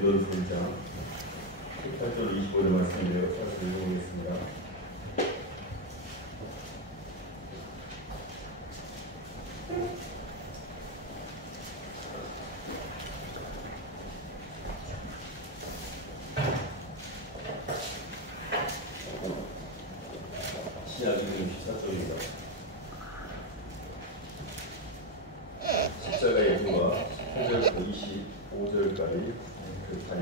고린도전서 1장 18절 25절 말씀인데요. 다시 읽어보겠습니다. 시작 14절입니다. 십자가의 부가 18절부터 25절까지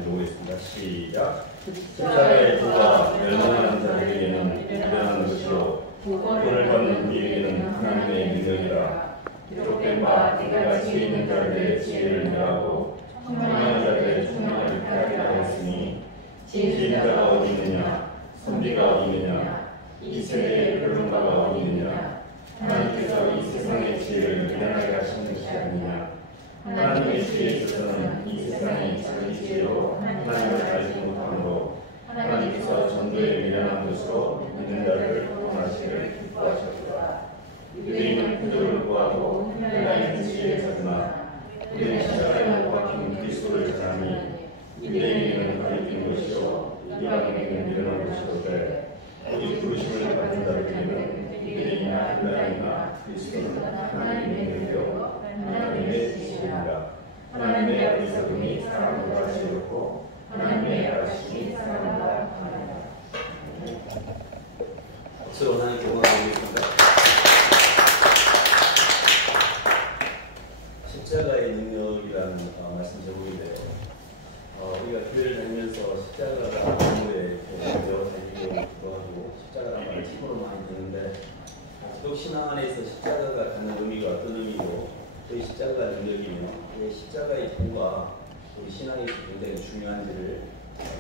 읽어보겠습니다. 시작. 십자가의 부가 멸망하는 자들에게는 미련한 것이요 구원을 받는 우리에게는 하나님의 능력이라. 기록된 바 내가 지혜 있는 자들의 지혜를 멸하고 청명한 자들의 청명을 폐하게 하였으니 지혜 있는 자가 어디 있느냐, 선비가 어디 있느냐, 이 세대의 변론가가 어디 있느냐. 하나님께서 이 세상의 지혜를 미련하게 하시는 것이 아니냐. 하나님의 지혜에 있어서는 이 세상이 자기 지혜로 하나님을 알지 못함으로 하나님께서 전도에 미련한 것으로 믿는 자를 구원하시기를 기뻐하셨도다. 유대인은 표적을 구하고 헬라인은 지혜를 찾으나 우리는 십자가에 못 박힌 그리스도를 찾아니 유대인에게는 가리킨 것이요 이방인에게는 미련한 것이로되 오직 부르심을 받은 자들에게는 유대인이나 헬라인이나 그리스도는 하나님의 능력 하나님의 지혜입니다. 하나님의 어리석음이 사람보다 지혜롭고 하나님의 아심이 사람보다 강하다. 박수로 하나님께 영광드리겠습니다. 십자가의 능력이라는 말씀 제목인데요. 우리가 교회를 다니면서 십자가가 공부에 여러 다니기도 하고 십자가라는 말을 책으로 많이 듣는데 기독 신앙 안에서 십자가가 갖는 의미가 어떤 의미고 또 십자가가 능력이며 십자가의 힘과 우리 신앙에서 굉장히 중요한지를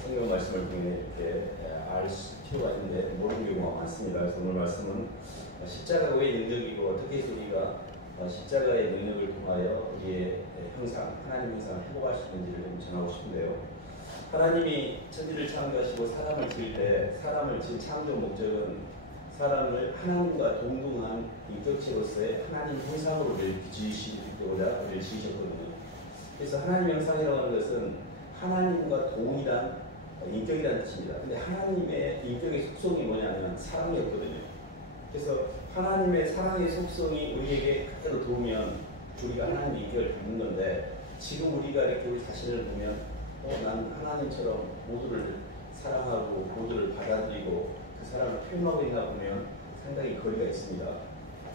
성경 말씀을 통해 이렇게 알 필요가 있는데 모르는 경우가 많습니다. 그래서 오늘 말씀은 십자가가 왜 능력이고 어떻게 해서 우리가 십자가의 능력을 통하여 우리의 형상, 하나님 형상을 회복할 수 있는지를 좀 전하고 싶은데요. 하나님이 천지를 창조하시고 사람을 지을 때 사람을 지은 창조 목적은 사람을 하나님과 동등한 인격체로서의 하나님 형상으로 지으시고자 우리를 지으셨거든요. 그래서 하나님 형상이라고 하는 것은 하나님과 동일한 인격이라는 뜻입니다. 근데 하나님의 인격의 속성이 뭐냐면 사랑이었거든요. 그래서 하나님의 사랑의 속성이 우리에게 그대로 도우면 우리가 하나님의 인격을 갖는 건데 지금 우리가 이렇게 우리 자신을 보면 난 하나님처럼 모두를 사랑하고 모두를 받아들이고 그 사랑을 표현하고 있나 보면 상당히 거리가 있습니다.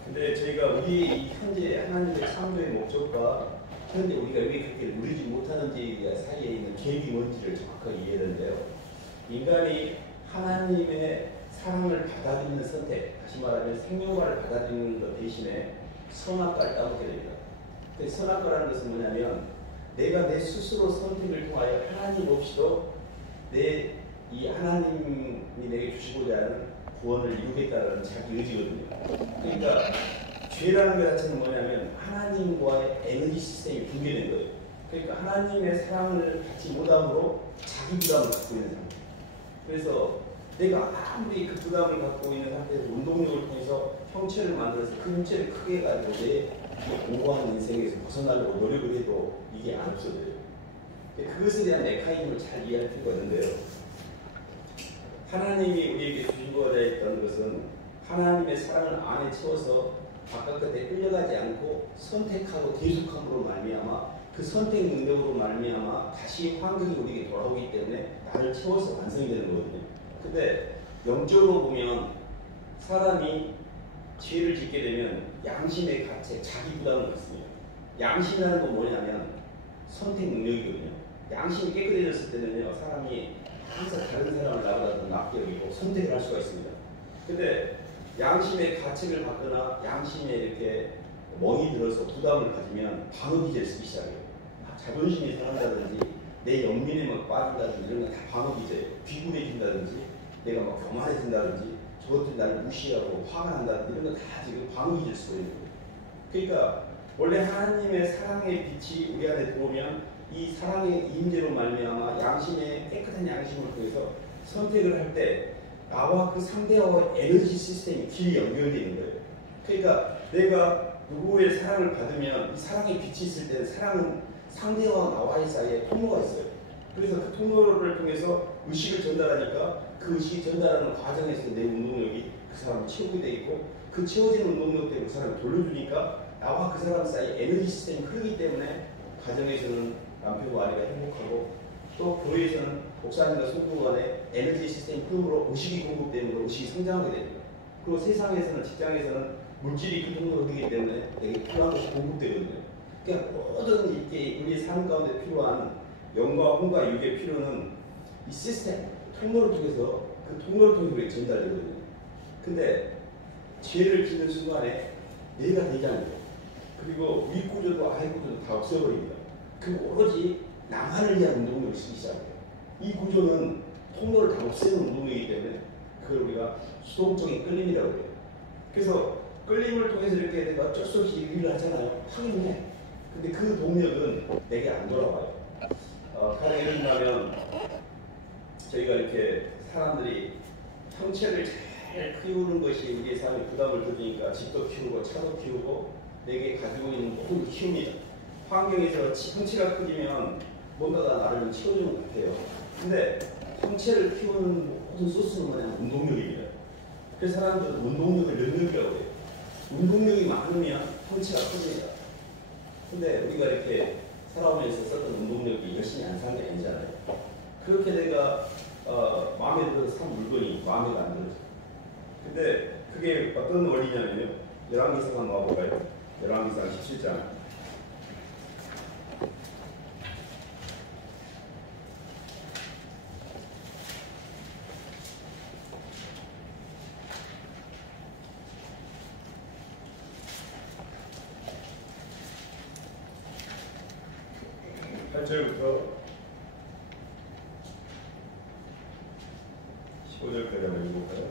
근데 저희가 우리 현재 하나님의 창조의 목적과 현재 우리가 왜 그렇게 누리지 못하는지 사이에 있는 갭이 뭔지를 정확하게 이해하는데요. 인간이 하나님의 사랑을 받아들이는 선택, 다시 말하면 생명과를 받아들이는 것 대신에 선악과를 따먹게 됩니다. 선악과라는 것은 뭐냐면 내가 내 스스로 선택을 통하여 하나님 없이도 이 하나님이 내게 주시고자 하는 구원을 이루겠다는 자기 의지거든요. 그러니까 죄라는 것 자체는 뭐냐면 하나님과의 에너지 시스템이 붕괴된 거예요. 그러니까 하나님의 사랑을 받지 못함으로 자기 부담을 갖고 있는 상태. 그래서 내가 아무리 그 부담을 갖고 있는 상태에서 운동력을 통해서 형체를 만들어서 그 형체를 크게 해가지고 내 공고한 인생에서 벗어나려고 노력을 해도 이게 안 없어져요. 그것에 대한 메커니즘을 잘 이해할 필요가 있는데요. 하나님이 우리에게 주시고자 했던 것은 하나님의 사랑을 안에 채워서 바깥에 끌려가지 않고 선택하고 계속함으로 말미암아 그 선택 능력으로 말미암아 다시 환경이 우리에게 돌아오기 때문에 나를 채워서 완성이 되는 거거든요. 근데 영적으로 보면 사람이 죄를 짓게 되면 양심의 가책, 자기 부담을 갖습니다. 양심이라는 건 뭐냐면 선택 능력이거든요. 양심이 깨끗해졌을 때는요, 사람이 항상 다른 사람을 나보다 더 낫게 여기고 선택을 할 수가 있습니다. 근데 양심의 가책을 받거나 양심에 이렇게 멍이 들어서 부담을 가지면 방어기제를 쓰기 시작해요. 자존심이 상한다든지 내 연민에 막 빠진다든지 이런 건 다 방어기제예요. 비굴해진다든지 내가 막 교만해진다든지 저것들이 나를 무시하고 화가 난다든지 이런 건 다 지금 방어기제를 쓰고 있는 거예요. 그러니까 원래 하나님의 사랑의 빛이 우리 안에 들어오면 이 사랑의 임재로 말미암아 양심의 깨끗한 양심을 통해서 선택을 할 때 나와 그 상대와의 에너지 시스템이 길이 연결되어 있는 거예요. 그러니까 내가 누구의 사랑을 받으면 이 사랑의 빛이 있을 때는 사랑은 상대와 나와의 사이에 통로가 있어요. 그래서 그 통로를 통해서 의식을 전달하니까 그 의식이 전달하는 과정에서 내 운동력이 그 사람을 채우게 돼 있고 그 채워진 운동력 때문에 그 사람을 돌려주니까 나와 그 사람 사이 에너지 시스템이 흐르기 때문에 가정에서는 남편과 아내가 행복하고 또 교회에서는 목사님과 성도 간의 에너지 시스템 흐름으로 의식이 공급되므로 의식이 성장하게 됩니다. 그리고 세상에서는 직장에서는 물질이 그 정도로 되기 때문에 되게 필요한 것이 공급되거든요. 그러니까 모든 이렇게 우리의 삶 가운데 필요한 영과 혼과 육의 필요는 이 시스템, 통로를 통해서 그 통로를 통해서 우리에게 전달되거든요. 근데 죄를 짓는 순간에 내가 되지 않고 그리고 위 구조도 아래 구조도 다 없어버립니다. 그 오로지 나만을 위한 운동력을 쓰기 시작해요. 이 구조는 통로를 다 없애는 운동이기 때문에 그걸 우리가 수동적인 끌림이라고 해요. 그래서 끌림을 통해서 이렇게 내가 어쩔 수 없이 일을 하잖아요. 하긴 해. 근데 그 동력은 내게 안 돌아와요. 가령 예를 들면 저희가 이렇게 사람들이 형체를 잘 키우는 것이 우리의 삶에 부담을 주니까 집도 키우고 차도 키우고 내게 가지고 있는 모든 걸 키웁니다. 환경에서 형체가 커지면 뭔가가 나를 채워주는 것 같아요. 근데 형체를 키우는 모든 소스는 뭐냐면 운동력입니다. 그래서 사람들은 운동력을 능력이라고 해요. 운동력이 많으면 형체가 커집니다. 근데 우리가 이렇게 살아오면서 썼던 운동력이 열심히 안 산 게 아니잖아요. 그렇게 내가 마음에 들어서 산 물건이 마음에 안 들어요. 근데 그게 어떤 원리냐면요. 열왕기상 한번 와볼까요? 열왕기상 17장. 부터 15절까지 한번 읽어볼까요?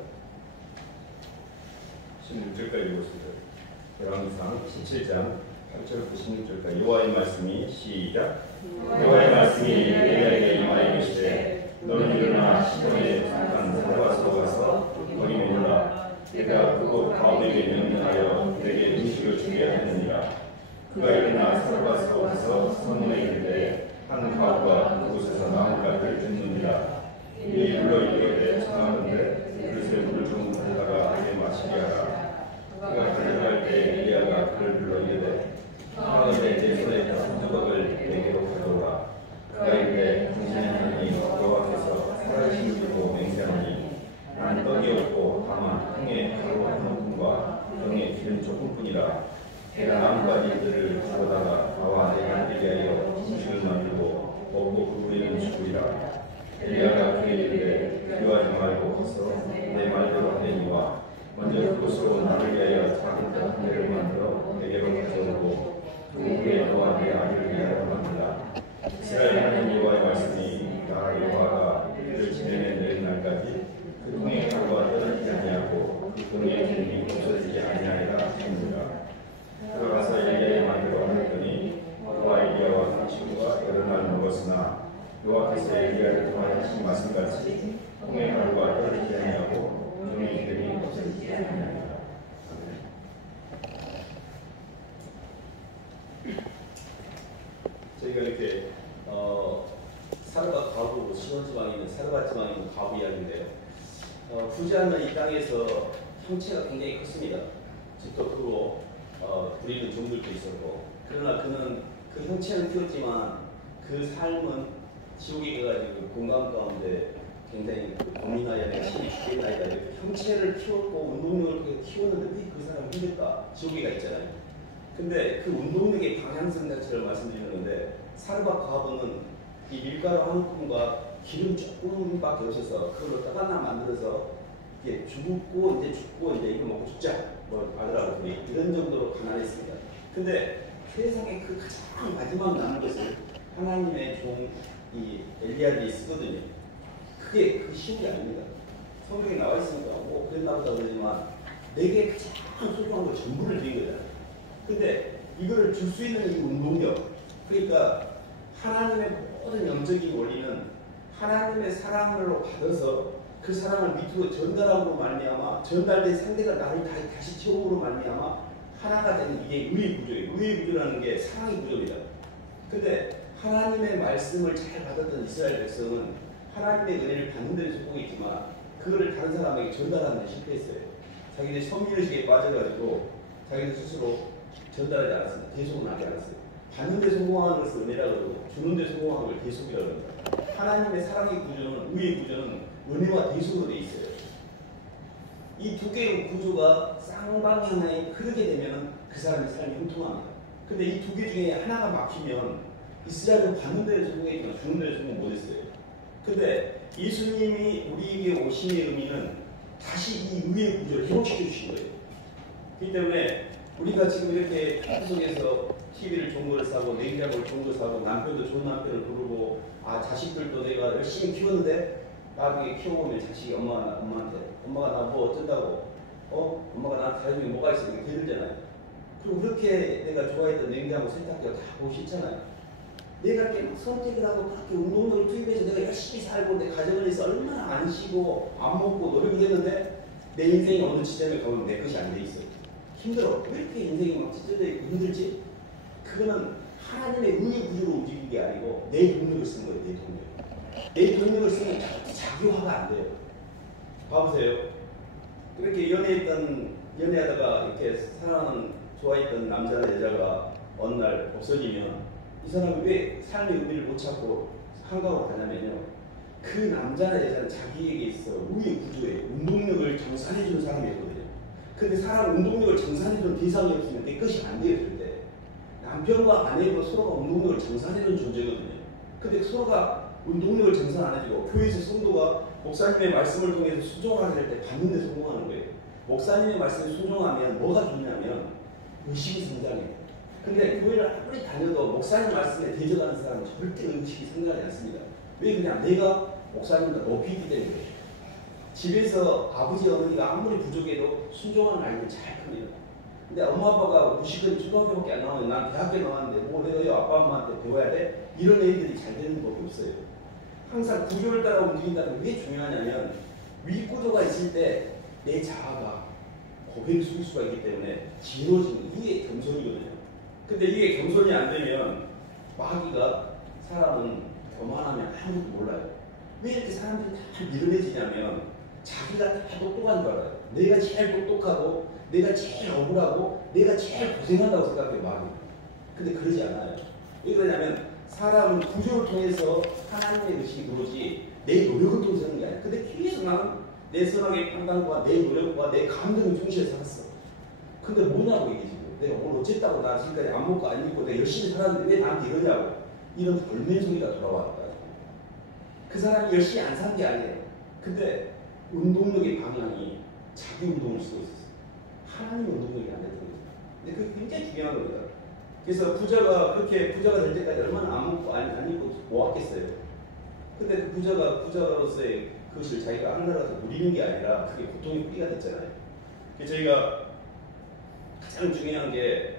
16절까지 읽었습니다. 열왕기상 17장 8절부터 16절까지 여호와의 말씀이 시작. 여호와의 말씀이 엘리야에게 임하여 이르시되 너는 일어나 시돈에 잠깐 사르밧으로 가서 거기 머물라. 내가 그곳 가옥에게 명령하여 그에게 음식을 주게 하였느니라. 그가 일어나 사르밧으로 가서 성문에 이르되 한 가우가 그곳에서 나무가지를 줍느니라. 이에 불러 이르되 청하건대 그릇에 물을 좀 가져다가 그에게 마시게 하라. 그가 가져갈 때 엘리야가 그를 불러 이르되 청하건대 내 손에 한 조각을 내게로 가져오라. 그가 이르되 당신의 하나님 여호와께서 살아계심을 두고 맹세하노니 나는 떡이 없고 다만 통에 가루 한 움큼과 병에 기름 조금뿐이라. 내가 나뭇가지들을 가져다가 나와 내 아들에게 하여 음식을 만들고 먹고 그부리는 죽으리라. 엘리야가 그에게 이르되 기도하지 말고 가서 내 말대로 하려니와 먼저 그곳으로 나를 위하여 작은 떡 한 개를 만들어 내게로 가져오고 그 후에 너와 내 아들을 위하여 만들라. 이스라엘 하나님 여호와의 말씀이 나 여호와가 그를 지면에 내린 날까지 그 통에 가루가 떨어지지 아니하고 그 통에 기름이 없어지지 아니하리라 하니라. 들어가서 엘리야의 말대로 하였더니 그와 엘리야와 그 친구가 여러 날 먹었으나 여호와께서 엘리야를 통하여 하신 말씀같이 통에 가루가 떨어지지 아니하고 종의 기름이 없어지지 아니하니라. 저희가 이렇게 사르밧 가부, 시원지방에 있는 사르밧 지방에 있는 가부 이야기인데요. 부지않는 이 땅에서 형체가 굉장히 컸습니다. 집도 크고 부리는 종들도 있었고, 그러나 그는 그 형체는 키웠지만 그 삶은 지옥에 가가지고 공감 가운데 굉장히 고민하여 내가 신이 죽겠나이다 이렇게 형체를 키웠고 운동력을 키웠는데 왜 그 사람이 힘들까? 지옥에가 있잖아요. 근데 그 운동력의 방향성 자체를 말씀드리는데 사르밧 가부는 이 밀가루 한 움큼과 기름 조금밖에 없어서 그걸로 떡 하나 만들어서 이게 죽고 이제 이거 먹고 죽자 뭐 아들하고 둘이 이런 정도로 가난했습니다. 근데 세상에 그 가장 마지막 남은 것을 하나님의 종 이 엘리야들이 쓰거든요. 그게 그 쉬운 게 아닙니다. 성경에 나와 있으니까 뭐 그랬나 보다 그러지만 내게 가장 소중한 걸 전부를 드린 거잖아요. 근데 이거를 줄 수 있는 이 운동력, 그러니까 하나님의 모든 영적인 원리는 하나님의 사랑으로 받아서 그 사랑을 밑으로 전달함으로 말미암아 전달된 상대가 나를 다시 채움으로 말미암아 하나가 되는 이게 의의 구조예요. 의의 구조라는 게 사랑의 구조입니다. 근데 하나님의 말씀을 잘 받았던 이스라엘 백성은 하나님의 은혜를 받는 데는 성공했지만 그거를 다른 사람에게 전달하는 데 실패했어요. 자기들이 선민의식에 빠져가지고 자기들 스스로 전달하지 않았습니다. 대속은 하지 않았어요. 받는 데 성공하는 것을 은혜라고 그러고 주는 데 성공하는 걸 대속이라고 합니다. 하나님의 사랑의 구조는, 의의 구조는 은혜와 대속으로 되어 있어요. 이 두 개의 구조가 쌍방향에 흐르게 되면 그 사람의 삶이 형통합니다. 근데 이 두 개 중에 하나가 막히면 이스라엘은 받는 데를 성공했지만 주는 데를 성공 못했어요. 근데 예수님이 우리에게 오심의 의미는 다시 이 의의 구조를 회복시켜 주신 거예요. 그렇기 때문에 우리가 지금 이렇게 속에서 TV를 좋은 걸 사고 냉장고를 좋은 걸 사고 남편도 좋은 남편을 부르고 자식들도 내가 열심히 키웠는데 나중에 키워보면 자식이 엄마한테 엄마가 나 뭐 어쩐다고 엄마가 나한테 잘해준 게 뭐가 있어 이렇게 대들잖아요. 그리고 그렇게 내가 좋아했던 냉장고 세탁기가 다 보기 싫잖아요. 내가 이렇게 선택을 하고 그렇게 운동력을 투입해서 내가 열심히 살고 내 가정을 위해서 얼마나 안 쉬고 안 먹고 노력을 했는데 내 인생이 어느 지점에 가면 내 것이 안 돼 있어요. 힘들어. 왜 이렇게 인생이 막 찢어져 있고 힘들지? 그거는 하나님의 의의 구조로 움직이는 게 아니고 내 동력을 쓰는 거예요. 내 동력. 내 동력을 쓰면 자기화가 안 돼요. 봐보세요. 이렇게 연애하다가 이렇게 사랑하는 좋아했던 남자나 여자가 어느 날 없어지면 이 사람이 왜 삶의 의미를 못 찾고 한가로 가냐면요. 그 남자나 여자는 자기에게 있어 의의 구조에 운동력을 정산해주는 사람이었거든요. 근데 사람 운동력을 정산해주는 대상이 없으면 내 것이 안 돼요. 절대. 남편과 아내도 서로가 운동력을 정산해주는 존재거든요. 근데 서로가 운동력을 정산 안 해주고 교회에서 성도가 목사님의 말씀을 통해서 순종하게 될 때 받는 데 성공하는 거예요. 목사님의 말씀에 순종하면 뭐가 좋냐면 의식이 성장해요. 근데 교회를 아무리 다녀도 목사님 말씀에 대적하는 사람은 절대 의식이 성장하지 않습니다. 왜? 그냥 내가 목사님보다 높이 있기 때문에 집에서 아버지 어머니가 아무리 부족해도 순종하는 아이들은 잘 큽니다. 근데 엄마 아빠가 무식은 초등학교밖에 안 나오는데 난 대학교 나왔는데 뭐 내가 아빠 엄마한테 배워야 돼? 이런 애들이 잘 되는 법이 없어요. 항상 구조를 따라 움직인다는 게 왜 중요하냐면 윗구조가 있을 때 내 자아가 고개를 숙일 수가 있기 때문에 지어지는 이게 겸손이거든요. 근데 이게 겸손이 안 되면 마귀가 사람은 교만하면 아무것도 몰라요. 왜 이렇게 사람들이 다 미련해지냐면 자기가 다 똑똑한 줄 알아요. 내가 제일 똑똑하고 내가 제일 억울하고 내가 제일 고생한다고 생각해요. 마귀. 근데 그러지 않아요. 왜 그러냐면 사람은 구조를 통해서 하나님의 의식이 들어오지 내 노력을 통해서 하는 게 아니야. 근데 계속 나는 내 선악의 판단과 내 노력과 내 감정을 중시해서 살았어. 근데 뭐냐고 이게 지금. 내가 오늘 어쨌다고 나 지금까지 안 먹고 안 입고 내가 열심히 살았는데 왜 나한테 이러냐고. 이런 벌멘 소리가 돌아왔다. 그 사람이 열심히 안 산 게 아니에요. 근데 운동력의 방향이 자기 운동을 쓰고 있었어요. 하나님 운동력이 안 됐던 거죠. 근데 그게 굉장히 중요한 겁니다. 그래서 부자가 그렇게 부자가 될 때까지 얼마나 안 먹고 안 입고 모았겠어요. 근데 그 부자로서의 그것을 자기가 하늘나라에서 누리는 게 아니라 그게 고통의 뿌리가 됐잖아요. 그래서 저희가 가장 중요한 게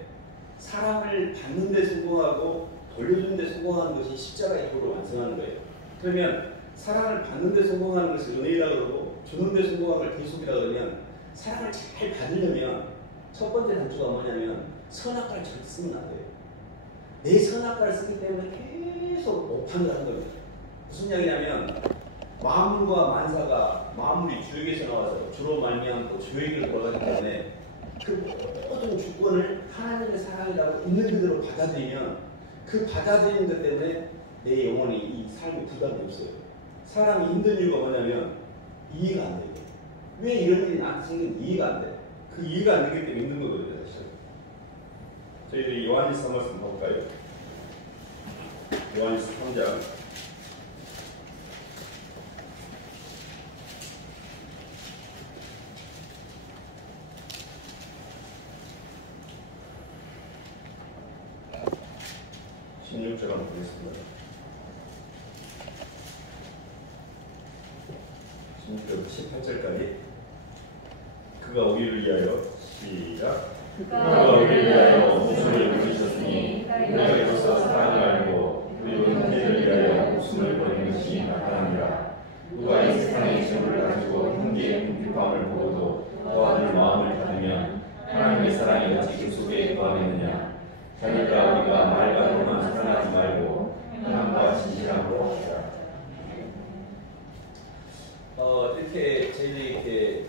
사랑을 받는 데 성공하고 돌려주는 데 성공하는 것이 십자가의 도를 완성하는 거예요. 그러면 사랑을 받는 데 성공하는 것을 은혜라고 그러고 주는 데 성공하는 걸 대속이라고 그러면 사랑을 잘 받으려면 첫 번째 단추가 뭐냐면 선악과를 절대 쓰면 안 돼요. 내 선악과를 쓰기 때문에 계속 오판을 하는 겁니다. 무슨 이야기냐면 만물과 만사가 만물이 주역에서 나와서 주로 말미암고 주역을 걸어가기 때문에 그 모든 주권을 하나님의 사랑이라고 있는 그대로 받아들이면 그 받아들이는 것 때문에 내 영혼이 이 삶에 부담이 없어요. 사람이 힘든 이유가 뭐냐면 이해가 안 돼요. 왜 이런 일이 나한테 생기는지 이해가 안 돼. 그 이해가 안 되기 때문에 힘든 거거든요. 사실. 저희들이 요한일서 한 말씀 볼까요? 요한일서 3장 16절 한번 보겠습니다. 16절 18절까지 그가 우리를 위하여 시작 그가 우리를 위하여 목숨을 버리셨으니 우리에게서 사랑을 알고 우리도 형제를 위하여 목숨을 버리는 것이 마땅하니라. 누가 이 세상의 시험을 가지고 형제의 궁핍함을 보고도 도와줄 마음을 가지면 하나님의 사랑이 어찌 그 속에 거하겠느냐. 자기가 우리가 말과 힘만 사랑하지 말고 평안과 진실함으로 이렇게 저희들이 이렇게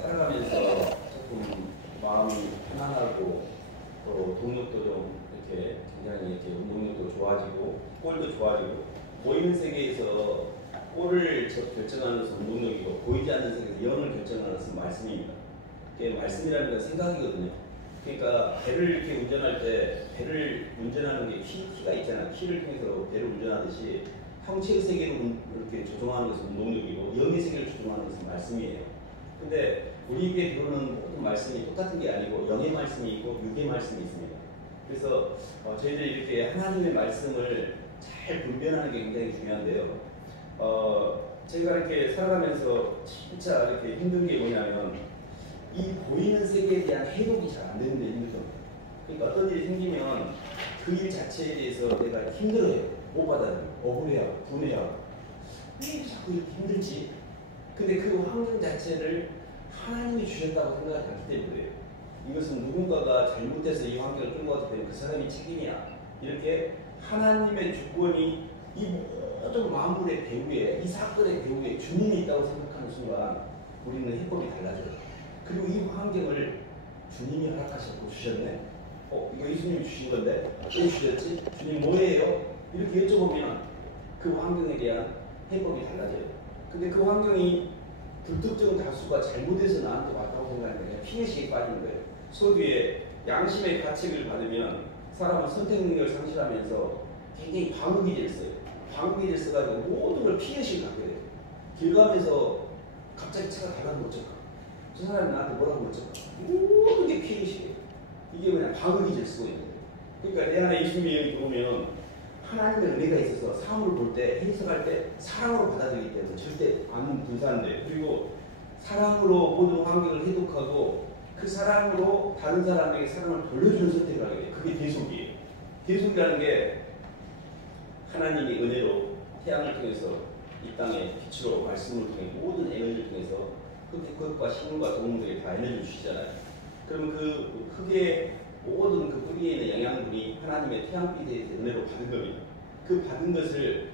살아가면서 조금 마음이 편안하고 또 동력도 좀 이렇게 굉장히 이렇게 운동력도 좋아지고 골도 좋아지고 보이는 세계에서 골을 결정하는 것은 운동력이고 보이지 않는 세계에서 영을 결정하는 것은 말씀입니다. 이게 말씀이라는 건 생각이거든요. 그러니까 배를 이렇게 운전할 때 배를 운전하는 게 키가 있잖아요. 키를 통해서 배를 운전하듯이 형체의 세계를 이렇게 조종하는 것은 운동력이고 영의 세계를 조종하는 것은 말씀이에요. 근데 우리에게 들어오는 모든 말씀이 똑같은 게 아니고 영의 말씀이 있고 육의 말씀이 있습니다. 그래서 저희들이 이렇게 하나님의 말씀을 잘 분별하는 게 굉장히 중요한데요. 제가 이렇게 살아가면서 진짜 이렇게 힘든 게 뭐냐면 이 보이는 세계에 대한 해독이 잘 안 되는데 힘들죠. 그러니까 어떤 일이 생기면 그 일 자체에 대해서 내가 힘들어요. 못 받아들여요. 억울해요. 분해요. 왜 자꾸 이렇게 힘들지? 근데 그 환경 자체를 하나님이 주셨다고 생각하지 않기 때문에 이것은 누군가가 잘못해서 이 환경을 끌고 왔기 때문에 그 사람이 책임이야. 이렇게 하나님의 주권이 이 모든 만물의 배후에 이 사건의 배후에 주님이 있다고 생각하는 순간 우리는 해법이 달라져요. 그리고 이 환경을 주님이 허락하셨고 주셨네. 이거 예수님이 주신 건데 왜 주셨지? 주님 뭐예요? 이렇게 여쭤보면 그 환경에 대한 해법이 달라져요. 근데 그 환경이 불특정 다수가 잘못해서 나한테 왔다고 생각하면 그냥 피해식에 빠지는 거예요. 서두에 양심의 가책을 받으면 사람은 선택 능력을 상실하면서 굉장히 방어기제를 써요. 방어기제를 써가지고 모든 걸 피해식을 갖게 돼요. 길 가면서 갑자기 차가 다가서 못 쳤까? 저 사람이 나한테 뭐라고 못 쳤까? 모든 게 피해식이에요. 이게 그냥 방어기제를 쓰고 있는 거예요. 그러니까 내 안에 예수님이 여기 보면 하나님의 은혜가 있어서 사람을 볼 때, 해석할 때 사랑으로 받아들이기 때문에 절대 안 분산돼요. 그리고 사랑으로 모든 환경을 해독하고 그 사랑으로 다른 사람에게 사랑을 돌려주는 선택을 하게 돼요. 그게 대속이에요. 대속이라는 게 하나님의 은혜로 태양을 통해서 이 땅에 빛으로 말씀을 통해 모든 에너지를 통해서 흙과 식물과 동물에게 다 에너지를 주시잖아요. 그러면 그 흙의 모든 그 뿌리에 있는 영양분이 하나님의 태양빛의 은혜로 받은 겁니다. 그 받은 것을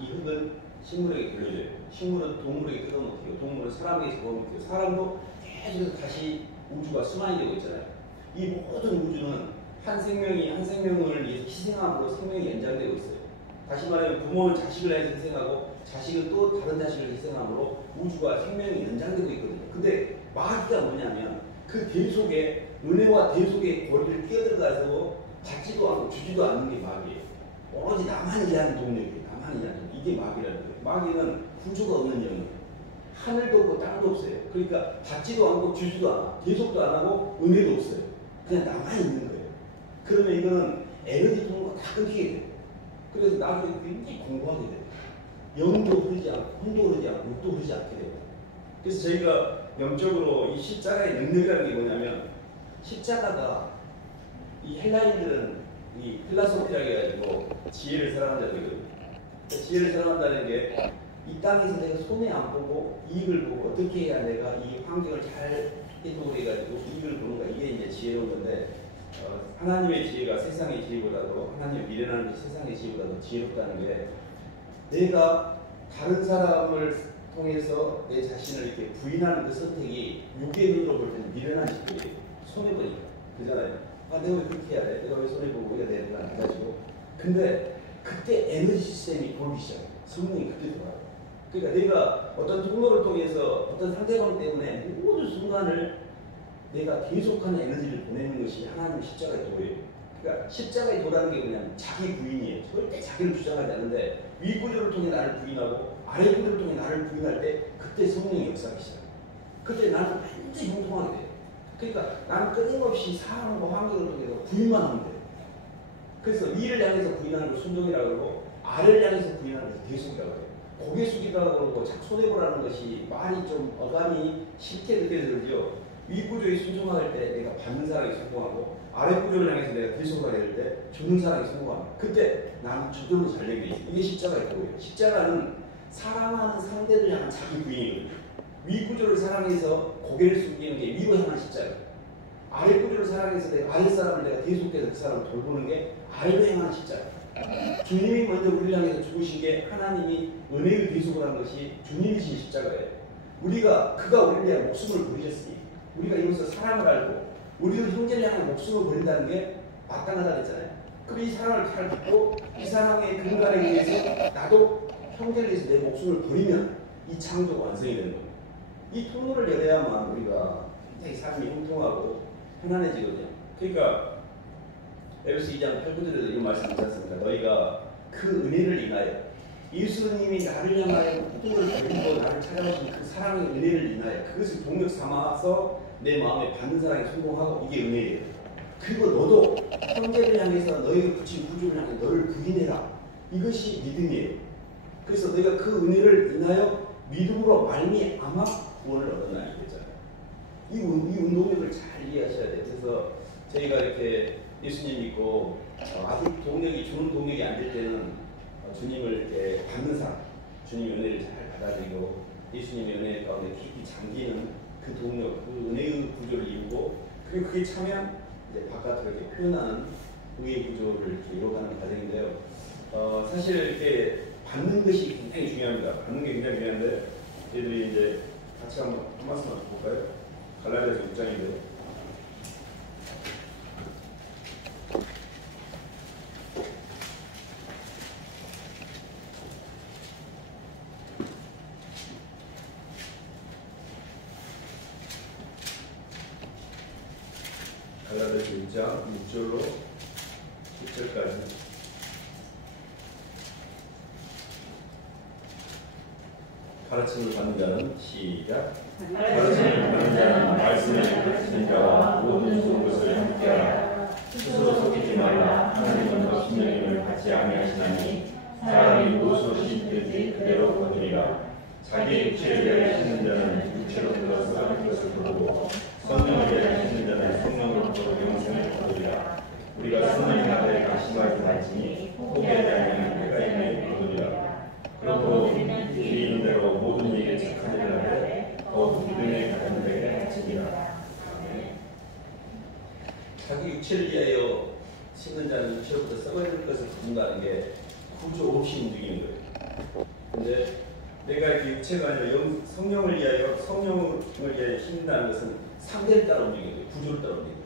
이 흙은 식물에게 돌려줘요. 식물은 동물에게 뜯어먹히고 동물은 사람에게 잡아먹히고 사람도 계속 다시 우주가 순환이 되고 있잖아요. 이 모든 우주는 한 생명이 한 생명을 위해서 희생함으로 생명이 연장되고 있어요. 다시 말하면 부모는 자식을 위해서 희생하고 자식은 또 다른 자식을 희생함으로 우주가 생명이 연장되고 있거든요. 근데 마귀가 뭐냐면 그 대속에 은혜와 대속의 고리를 끼어들어가서 받지도 않고 주지도 않는 게 마귀예요. 오로지 나만 일하는 동력이에요. 나만 일하는 동력. 이게 마귀라는 거예요. 마귀는 구조가 없는 영이에요. 하늘도 없고 땅도 없어요. 그러니까 받지도 않고 주지도 않아. 대속도 안 하고 은혜도 없어요. 그냥 나만 있는 거예요. 그러면 이거는 에너지 통로가 다 끊기게 돼요. 그래서 나중에 굉장히 공부하게 돼요. 영도 흐르지 않고 혼도 흐르지 않고 육도 흐르지 않게 돼요. 그래서 저희가 영적으로 이 십자가의 능력이라는 게 뭐냐면 십자가가 이 헬라인들은 이 필라소피라고 해가지고 지혜를 사랑한다는 거거든요. 지혜를 사랑한다는 게 이 땅에서 내가 손해 안 보고 이익을 보고 어떻게 해야 내가 이 환경을 잘 해독을 해가지고 이익을 보는가 이게 이제 지혜로운 건데 하나님의 지혜가 세상의 지혜보다도 하나님의 미련하는 세상의 지혜보다도 지혜롭다는 게 내가 다른 사람을 통해서 내 자신을 이렇게 부인하는 그 선택이 육의 눈으로 볼 때는 미련한 짓들이에요. 손해보니까 그잖아요. 내가 왜 그렇게 해야 돼? 내가 왜 손해보고 왜 내가 안 가지고 근데 그때 에너지 시스템이 돌기 시작해요. 성능이 그때 돌아요. 그러니까 내가 어떤 통로를 통해서 어떤 상대방 때문에 모든 순간을 내가 계속하는 에너지를 보내는 것이 하나님의 십자가의 도예요. 그러니까 십자가의 도라는 게 뭐냐면 자기 부인이에요. 절대 자기를 주장하지 않는데 위 구조를 통해 나를 부인하고 아래 구조를 통해 나를 부인할 때 그때 성령이 역사하기 시작해요. 그때 나는 완전히 형통하게 돼요. 그러니까 나는 끊임없이 사람과 환경을 통해서 부인만 하면 돼요. 그래서 위를 향해서 부인하는 걸 순종이라고 그러고 아래를 향해서 부인하는 것을 대속이라고 해요. 고개 숙이라고 그러고 자꾸 손해보라는 것이 말이 좀 어감이 쉽게 느껴지죠. 위 구조에 순종할 때 내가 받는 사람이 성공하고 아래 구조를 향해서 내가 대속을 해야 될 때 주는 사람이 성공합니다. 그때 나는 저절로 잘 되게 있어요. 이게 십자가의 도예요. 십자가는 사랑하는 상대를 향한 자기 부인이거든요. 위 구조를 사랑해서 고개를 숙이는 게 위로 향한 십자가예요. 아래 구조를 사랑해서 내가 아래 사람을 내가 대속해서 그 사람을 돌보는 게 아래로 향한 십자가예요. 주님이 먼저 우리를 향해서 죽으신 게 하나님이 은혜의 대속을 한 것이 주님이 진 십자가예요. 그가 우리를 위해 목숨을 버리셨으니 우리가 이것을 사랑을 알고 우리도 형제를 향해 목숨을 버린다는 게 마땅하다 그랬잖아요. 그럼 이 사랑을 잘 듣고 이 사랑의 근간에 의해서 나도 형제를 위해서 내 목숨을 버리면 이 창조가 완성이 되는 겁니다. 이 통로를 열어야만 우리가 굉장히 삶이 형통하고 편안해지거든요. 그러니까 에베소 2장 8절에도 이런 말씀 있지 않습니까? 너희가 그 은혜를 인하여 예수님이 나를 향하여 모든 걸 버리고 나를 찾아오신 그 사랑의 은혜를 인하여 그것을 동력 삼아서 내 마음에 받는 사랑에 성공하고 이게 은혜예요. 그리고 너도 형제를 향해서 너희가 붙인 구주를 향해 너를 부인해라. 이것이 믿음이에요. 그래서 너희가 그 은혜를 인하여 믿음으로 말미암아 구원을 얻었나니 그랬잖아요. 이 운동력을 잘 이해하셔야 돼요. 그래서 저희가 이렇게 예수님 믿고 아직 주는 동력이 안 될 때는 주님을 이렇게 받는 사람, 주님의 은혜를 잘 받아들이고 예수님의 은혜 가운데 깊이 잠기는 그 동력, 그 은혜의 구조를 이루고 그리고 그게 차면 이제 바깥으로 이렇게 표현하는 의의 구조를 이렇게 이루어가는 과정인데요. 사실 이렇게 받는 것이 굉장히 중요합니다. 받는 게 굉장히 중요한데 저희들이 이제 같이 한 말씀만 볼까요? 갈라디아서 6장인데요. 갈라디아서 6장 6절로 10절까지 가르침을 받는 자는 시작. 가르침을 받는 자는 말씀을 가르치는 자와 모든 것을 함께하라. 스스로 속이지 말라. 하나님은 신령임을 받지 아니하시나니 사람이 무엇으로 씻든지 그대로 거두리라. 자기 육체를 위하여 씻는 자는 육체로 들어서 그것을 거두고 성령을 위하여 씻는 자는 성령으로 거두어 영생을 거두리라. 우리가 성령의 나라에 가심하지 말지니 포기하지 아니하는 해가 있는 거두리라. 그러므로 길이 있는 대로 모든 일에 착한 일을 하되 더욱 믿음의 가정들에게 바치리라. 자기 육체를 위하여 씻는 자는 육체로부터 썩어질 것을 거둔다는 게 구조 없이 움직이는 거예요. 근데 내가 이렇게 육체가 아니라 성령을 위하여 씻는다는 것은 상대를 따라 움직이는 거예요. 구조를 따라 움직이는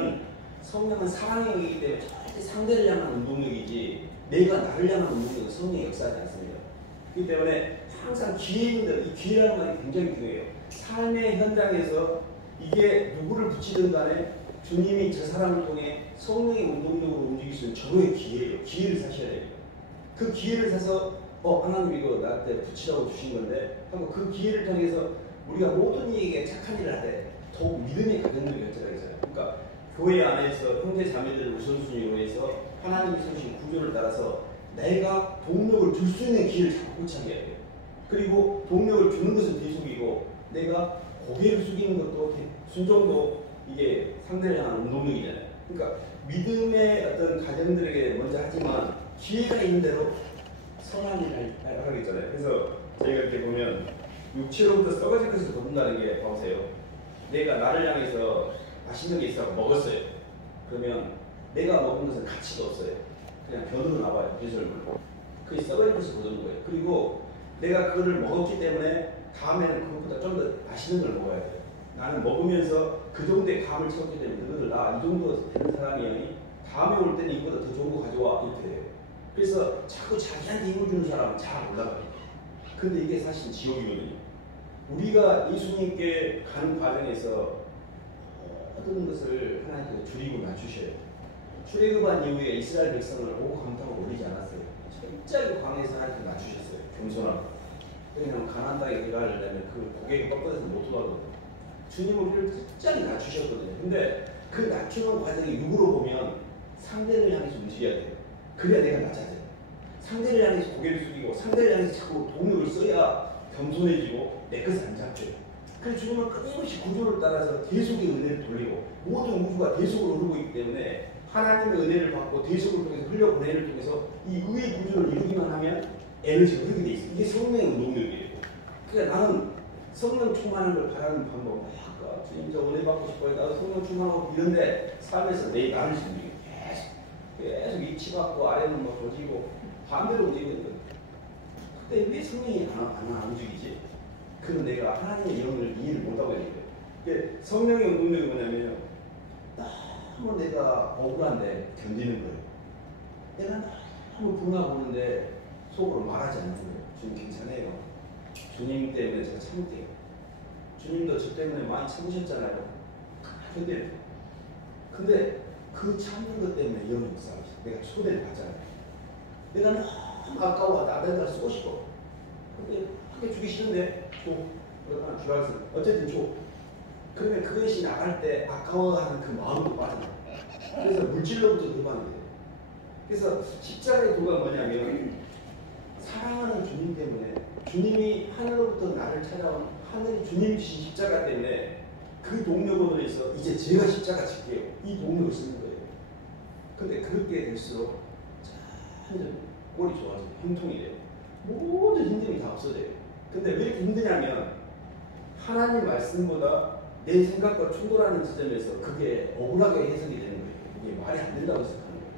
거예요. 성령은 사랑의 의이기 때문에 절대 상대를 향한 운동력이지 내가 나를 향한 운동력은 성령이 역사하지 않습니다. 그렇기 때문에 항상 이 기회라는 말이 굉장히 중요해요. 삶의 현장에서 이게 누구를 붙이든 간에 주님이 저 사람을 통해 성령의 운동력으로 움직일 수 있는 절호의 기회예요. 기회를 사셔야 됩니다. 그 기회를 사서 하나님 이거 나한테 붙이라고 주신 건데 하고 그 기회를 통해서 우리가 모든 이에게 착한 일을 하되 더욱 믿음의 가정들이 결정하게 되잖아요. 그러니까 교회 안에서 형제 자매들을 우선순위로 해서 하나님이 세우신 구조를 따라서 내가 동력을 줄 수 있는 기회를 자꾸 고치게 해야 돼요. 그리고 동력을 주는 것은 대속이고 내가 고개를 숙이는 것도 순종도 이게 상대를 향한 운동력이잖아요. 그러니까 믿음의 어떤 가정들에게 먼저 하지만 기회가 있는 대로 선한 일을 하라고 했잖아요. 그래서 저희가 이렇게 보면 육체로부터 썩어질 것을 거둔다는 게 보세요. 내가 나를 향해서 맛있는 게 있어서 먹었어요. 그러면 내가 먹은 것은 가치가 없어요. 그냥 변으로 나와요. 배설물로. 그게 썩어질 것을 거두는 거예요. 그리고 내가 그거를 먹었기 때문에 다음에는 그것보다 좀 더 맛있는 걸 먹어야 돼요. 나는 먹으면서 그 정도의 감을 채웠기 때문에 너희들 나 이 정도 되는 사람이니 다음에 올 때는 이보다 더 좋은 거 가져와 이렇게 돼요. 그래서 자꾸 자기한테 힘을 주는 사람은 잘 올라가요. 근데 이게 사실 지옥이거든요. 우리가 예수님께 가는 과정에서 어떤 것을 하나님께서 줄이고 낮추셔요. 출애굽한 이후에 이스라엘 백성을 오고 강타고 올리지 않았어요. 철저히 광야에서 하나님께 낮추셨어요. 겸손하고. 그냥 가나안 땅에 들어가려면 그 고개가 꺾어져서 못 들어가거든요. 주님은 우리를 철저히 낮추셨거든요. 근데 그 낮추는 과정이 육으로 보면 상대를 향해서 움직여야 돼요. 그래야 내가 낮아져요. 상대를 향해서 고개를 숙이고 상대를 향해서 자꾸 동력을 써야 겸손해지고 내 것을 안 잡혀요. 그래서 주님은 끊임없이 구조를 따라서 대속의 은혜를 돌리고 모든 우주가 대속으로 흐르고 있기 때문에 하나님의 은혜를 받고 대속을 통해서 흘려보내를 통해서 이 의의 구조를 이루기만 하면 에너지가 흐르게 돼 있어요. 이게 성령의 운동력이에요. 그러니까 나는 성령 충만한 걸 바라는 방법은 주님 저 은혜 받고 싶어요. 나도 성령 충만하고 이런데 삶에서 나를 움직여요. 계속. 계속 위치받고 아래는 뭐 조지고 반대로 움직이는 거예요. 그때 왜 성령이 안 움직이지? 그건 내가 하나님의 영을 이해를 못하고 있는 거예요. 성령의 능력이 뭐냐면요. 너무 내가 억울한데 견디는 거예요. 내가 너무 분하고 오는데 속으로 말하지 않는 거예요. 주님 괜찮아요. 주님 때문에 제가 참을게요. 주님도 저 때문에 많이 참으셨잖아요. 근데 그 참는 것 때문에 영이 싸우죠. 내가 초대를 받잖아요. 내가 너무 아까워. 나를 쏘고 싶어. 근데 그게 주기 싫은데 줘. 그러나 주라서 어쨌든 줘. 그러면 그것이 나갈 때 아까워하는 그 마음도 빠져나요. 그래서 물질로부터 도망이 돼요. 그래서 십자가의 도가 뭐냐면 사랑하는 주님 때문에 주님이 하늘로부터 나를 찾아온 하늘이 주님 주신 십자가 때문에 그 동력으로 해서 이제 제가 십자가 질게요. 이 동력을 쓰는 거예요. 근데 그렇게 될수록 점점 꼴이 좋아져요. 형통이 돼요. 모든 힘듦이 다 없어져요. 근데 왜 이렇게 힘드냐면 하나님 말씀보다 내 생각과 충돌하는 지점에서 그게 억울하게 해석이 되는 거예요. 이게 말이 안 된다고 생각하는 거예요.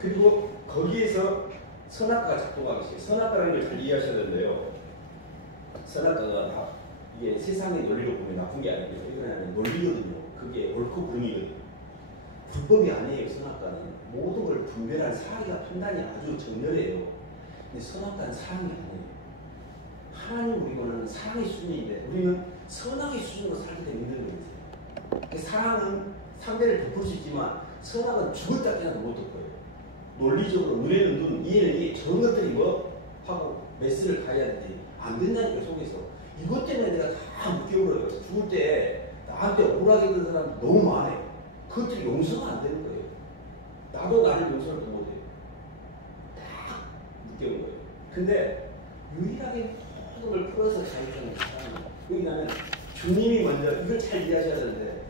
그리고 거기에서 선악과가 작동하기 시작해요. 선악과라는 걸 잘 이해하셔야 되는데요. 선악과가 이게 세상의 논리로 보면 나쁜 게 아니에요. 이거는 논리거든요. 그게 옳고 그름이거든요. 불법이 아니에요. 선악과는 모든 걸 분별한 사회가 판단이 아주 정렬해요. 근데 선악과는 사랑이 아니에요. 하나님 우리는 사랑의 수준인데 우리는 선악의 수준으로 살기 때문에 힘든 거예요. 사랑은 상대를 덮을 수 있지만 선악은 죽었다 깨어나도 못 덮어요. 논리적으로 눈에는 눈, 이에는 이 저런 것들이 뭐 하고 메스를 가야 되지 안 된다니까 속에서 이것 때문에 내가 다 묶여버려요. 죽을 때 나한테 억울하게 된 사람 너무 많아요. 그것들이 용서가 안 되는 거예요. 나도 나를 용서를 못해요. 딱 묶여온 거예요. 근데 유일하게 모든 걸 풀어서 자유하는 사람이에요. 왜냐하면 주님이 먼저 이걸 잘 이해하셔야 되는데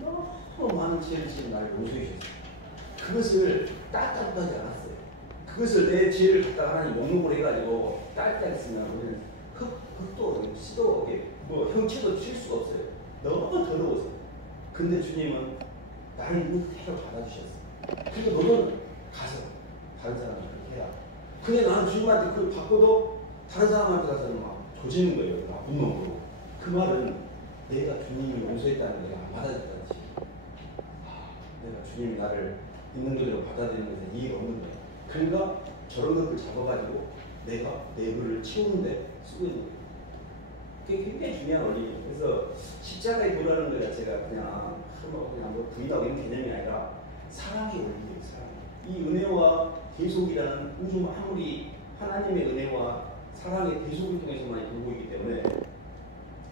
너무 많은 죄를 지은 나를 용서해 주셨어요. 그것을 딸딸하지 않았어요. 그것을 내 죄를 갖다가 하나님 목록을 해가지고 딸딸 쓰면 우리는 흙도 씨도 뭐 형체도 칠 수가 없어요. 너무 더러워서. 근데 주님은 나를 그대로 받아주셨어요. 그리고 너는 가서 다른 사람한테 그렇게 해라. 근데 나는 주님한테 그걸 받고도 다른 사람한테 가서는 막 조지는 거예요. 나쁜 놈으로. 그 말은 내가 주님이 용서했다는 게 안 받아줬다는 뜻이에요. 내가 주님이 나를 있는 그대로 받아들이는 것에 이해가 없는 거예요. 그러니까 저런 것들 잡아가지고 내가 내 글을 치우는데 쓰고 있는 거예요. 그게 굉장히 중요한 원리예요. 그래서 십자가에 도라는 것 자체가 그냥 뭐 부인하고 이런 개념이 아니라 사랑의 원리예요. 사랑. 이 은혜와 계속이라는 우주 만물이 하나님의 은혜와 사랑의 계속을 통해서만 돌고 있기 때문에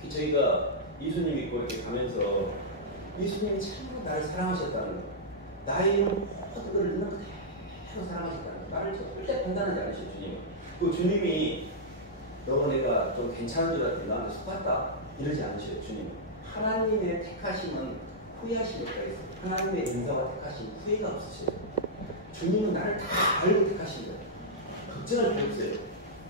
저희가 예수님 믿고 이렇게 가면서 예수님이 참으로 나를 사랑하셨다는 거예요. 나의 모든 것을 있는 그대로 사랑하셨다는 거예요. 나를 절대 판단하지 않으셔요. 주님은. 그 주님이 너 내가 좀 괜찮은 줄 알았더니 나한테 속았다 이러지 않으셔요. 주님은. 하나님의 택하심은 후회하신 것가 있어요. 하나님의 인사와 택하심 후회가 없으셔요. 주님은 나를 다 알고 택하신 거예요. 걱정할 필요 없어요.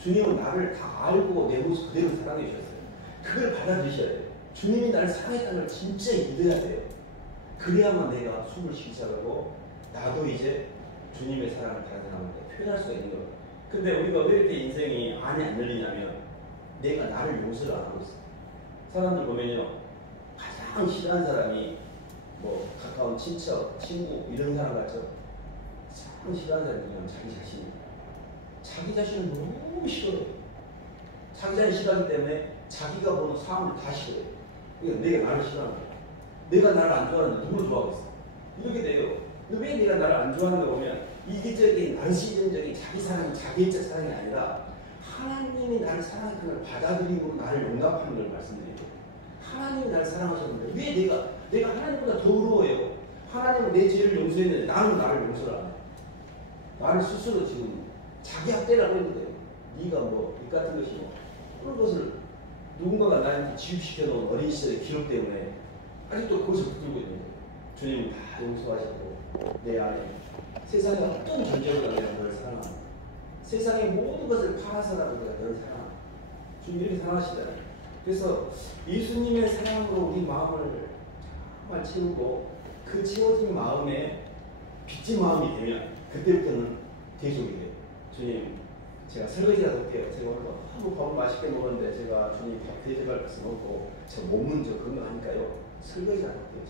주님은 나를 다 알고 내 모습 그대로 사랑해 주셨어요. 그걸 받아들이셔야 돼요. 주님이 나를 사랑했다는 걸 진짜 믿어야 돼요. 그래야만 내가 숨을 쉬기 시작하고 나도 이제 주님의 사랑을 다른 사람한테 표현할 수가 있는 거예요. 근데 우리가 왜 이렇게 인생이 안이 안 열리냐면 내가 나를 용서를 안 하고 있어요. 사람들 보면요. 가장 싫어하는 사람이 뭐 가까운 친척, 친구 이런 사람 같죠? 가장 싫어하는 사람이 그냥 자기 자신입니다. 자기 자신을 너무 싫어해요. 자기 자신을 싫어하기 때문에 자기가 보는 사람을 다 싫어해요. 그러니까 내가 나를 싫어하는 거예요. 내가 나를 안 좋아하는데 누굴 좋아하겠어? 이렇게 돼요. 근데 왜 내가 나를 안 좋아하는 거 보면 이기적인 나르시즘적인 자기 사랑, 자기적 사랑이 아니라 하나님이 나를 사랑하는 걸 받아들이고 나를 용납하는 걸 말씀드려요. 하나님이 나를 사랑하셨는데 왜 내가 하나님보다 더 어려워요. 하나님은 내 죄를 용서했는데 나는 나를 용서를 안 해요. 나를 스스로 지금 자기 학대를 하고 있는데 네가 뭐 이 같은 것이 뭐 그런 것을 누군가가 나한테 지급시켜 놓은 어린 시절의 기록 때문에 아직도 그것을 붙들고 있는 거예요. 주님은 다 용서하시고 내 안에 세상의 어떤 존재보다 내가 너를 사랑한다. 세상의 모든 것을 팔아서라도 내가 너를 사랑한다. 주님 이렇게 사랑하시잖아요. 그래서 예수님의 사랑으로 우리 마음을 정말 채우고 그 채워진 마음에 빚진 마음이 되면 그때부터는 대속이 돼요. 주님, 제가 설거지라도 할게요. 제가 오늘 너무 밥을 맛있게 먹었는데 제가 주님 밥 대접할 것을 먹고 저 몸은 저 건강하니까요. 설거지라도 할게요.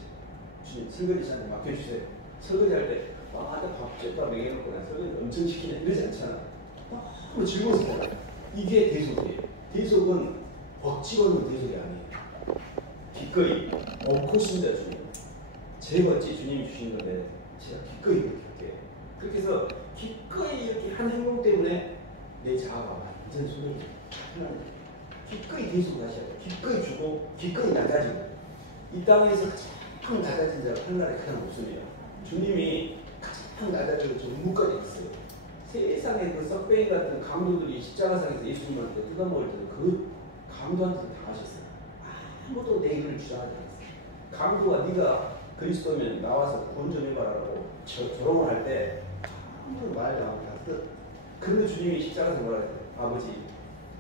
주님, 설거지 저한테 맡겨주세요. 설거지할 때 밥 쬐다 먹여놓고 나 설거지 엄청 시키네 이러지 않잖아. 너무 즐거워서 이게 대속이에요. 대속은 억지 없는 대속이 아니에요. 기꺼이 얻고 싶습니다. 주님. 제 멋지 주님이 주신 건데 제가 기꺼이 이렇게 할게요. 그렇게 해서 기꺼이 이렇게 한 행동 때문에 내 자아가 완전 손을 하나님 기꺼이 대속을 하셔야 돼요. 기꺼이 주고 기꺼이 낮아지고 이 땅에서 가장 낮아진 자가 하늘나라에 가장 높습니다. 주님이 가장 낮아지고 전무까지 있어요. 세상에 그 썩뱅이 같은 강도들이 십자가상에서 예수님한테 뜯어먹을 때는 그 강도한테 당하셨어요. 아무도 내 일을 주장하지 않았어요. 강도가 네가 그리스도면 나와서 구원 좀 해봐라고 조롱을 할 때 아무도 말도 안 하고 그런데 주님이 십자가에서 뭐라 했어요? 아버지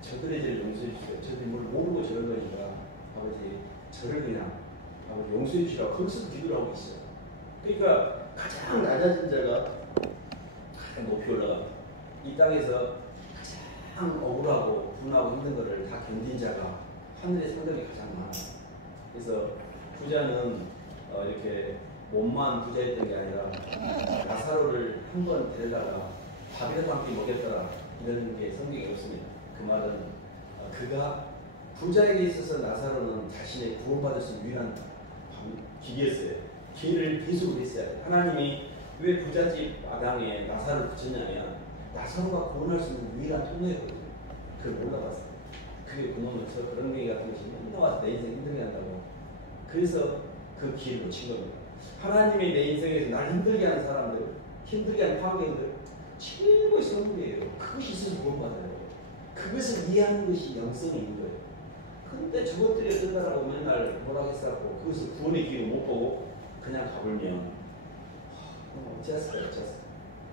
저들의 죄를 용서해 주세요. 저들이 뭘 모르고 저런 거니까 아버지 저를 그냥 아버지 용서해 주시라고 거기서 기도를 하고 있어요. 그러니까 가장 낮아진 자가 가장 높이 올라가 이 땅에서 가장 억울하고 분하고 힘든 것을 다 견딘 자가 하늘의 상급이 가장 많아요. 그래서 부자는 이렇게 몸만 부자였던 게 아니라 나사로를 한 번 데려다가 밥이라도 함께 먹였더라 이런 게 성경에 없습니다. 그 말은 그가 부자에게 있어서 나사로는 자신의 구원받을 수 있는 유일한 길이었어요. 길을 계속 했어요. 하나님이 왜 부잣집 마당에 나사로를 붙였냐면 나사로가 구원할 수 있는 유일한 통로였거든요. 그걸 몰라봤어요. 그게 그놈은 저 그런 게 같은 것이 맨날 와서 내 인생 힘들게 한다고. 그래서 그 기회를 놓친 겁니다. 하나님이 내 인생에서 날 힘들게 하는 사람들, 힘들게 하는 환경들 최고의 선물이에요. 그것이 있어서 구원받아요. 그것을 이해하는 것이 영성이 있는 거예요. 근데 저것들이 쓴다라고 맨날 뭐라고 했었고 그것을 구원의 기회를 못 보고 그냥 가불면 어찌했을까요?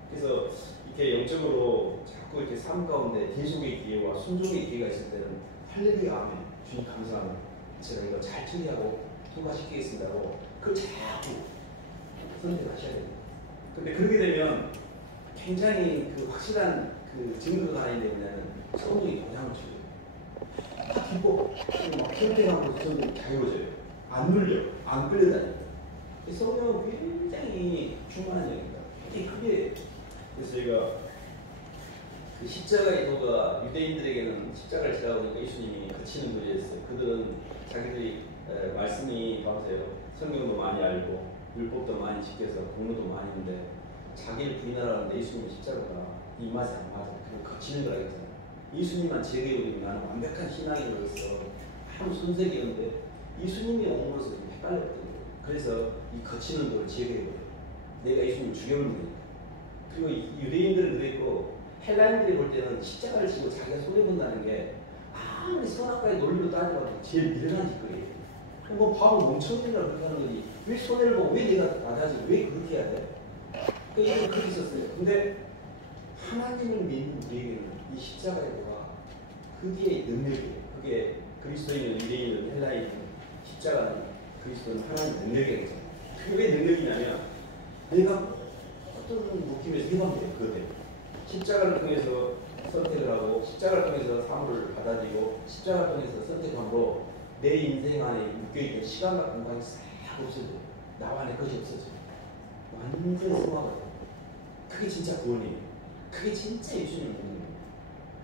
그래서 이렇게 영적으로 자꾸 이렇게 삶 가운데 대속의 기회와 순종의 기회가 있을 때는 할렐루야 아멘 주님 감사합니다. 제가 이거 잘 처리하고 통과시키겠습니다고 그걸 자꾸 선택하셔야 됩니다. 근데 그렇게 되면 굉장히 그 확실한 그 증거가 아닌데 그냥 성령이 도장을 쳐요. 기뻐 막 선택하고 성령이 자유로워져요. 안 눌려 안 끌려다니고 성령은 굉장히 충만한 영입니다. 굉장히 크게 그래서 저희가 그 십자가의 도가 유대인들에게는 십자가를 지나고 보니까 예수님이 거치는 분이었어요. 그들은 자기들이 말씀이 봐보세요. 성경도 많이 알고 율법도 많이 지켜서 공로도 많이 있는데 자기를 부인하라는데 예수님의 십자가가 이 맛에 안 맞아. 그리고 거치는 거라 했잖아요. 예수님만 제게우리면 나는 완벽한 신앙인으로서 아무 손색이 없는데 예수님이 옹으로서 좀 헷갈렸거든요. 그래서 이 거치는 도를 제게우려요. 내가 예수님을 죽여버린 거니까. 그리고 유대인들은 그랬고 헬라인들이 볼 때는 십자가를 지고 자기가 손해본다는 게 아무리 선악과의 논리로 따져봐도 제일 미련한 짓거리예요. 뭐 밥을 멍청이라 그렇게 하는 거지 왜 손해를 보고 왜 내가 낮아지고 왜 그렇게 해야 돼? 그러니까 그렇게 있었어요. 근데 하나님을 믿는 우리에게는 이 십자가의 도가 그게 능력이에요. 그게 그리스도인은 유대인은 헬라인은 십자가는 그리스도는 하나님 능력이에요. 그게 왜 능력이냐면 내가 어떤 느낌에서 해방돼요. 그것 때문에. 십자가를 통해서 선택을 하고 십자가를 통해서 사물을 받아들이고 십자가를 통해서 선택함으로 내 인생 안에 묶여있던 시간과 공간이 싹 없어져요. 나와 내 것이 없어져요. 완전 승화가 돼요. 그게 진짜 구원이에요. 그게 진짜 예수님을 믿는 거예요.